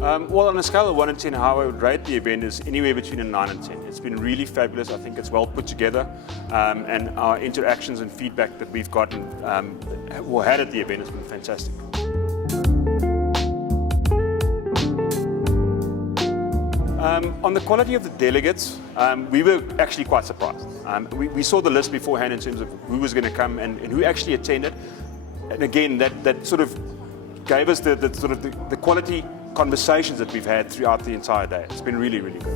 Well, on a scale of 1 to 10, how I would rate the event is anywhere between a 9 and 10. It's been really fabulous. I think it's well put together, and our interactions and feedback that we've gotten or had at the event has been fantastic. On the quality of the delegates, we were actually quite surprised. We saw the list beforehand in terms of who was going to come and who actually attended. And again, that sort of gave us the quality conversations that we've had throughout the entire day. It's been really, really good.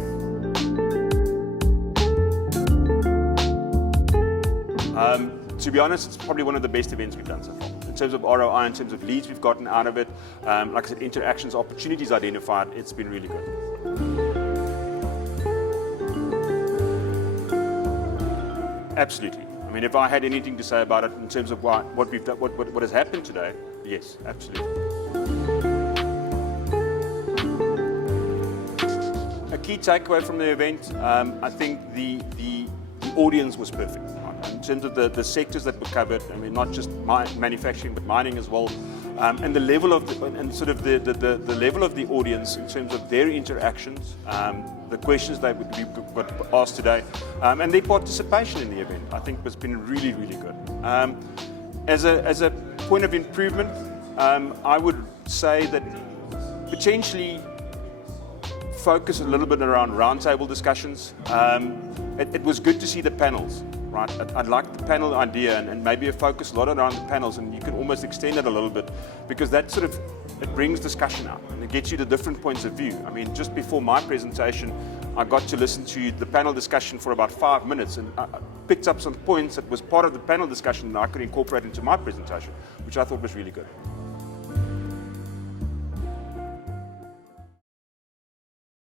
To be honest, it's probably one of the best events we've done so far. In terms of ROI, in terms of leads we've gotten out of it, like I said, interactions, opportunities identified, it's been really good. Absolutely. I mean, if I had anything to say about it in terms of what we've done, what has happened today, yes, absolutely. A key takeaway from the event, I think the audience was perfect. Right? In terms of the sectors that were covered, I mean, not just manufacturing, but mining as well, and the level of the level of the audience in terms of their interactions, the questions we got asked today, and their participation in the event, I think has been really, really good. As a point of improvement, I would say that potentially focus a little bit around roundtable discussions. It was good to see the panels, right? I'd like the panel idea and maybe a focus a lot around the panels, and you can almost extend it a little bit because that sort of, it brings discussion out and it gets you to different points of view. I mean, just before my presentation, I got to listen to the panel discussion for about 5 minutes, and I picked up some points that was part of the panel discussion that I could incorporate into my presentation, which I thought was really good.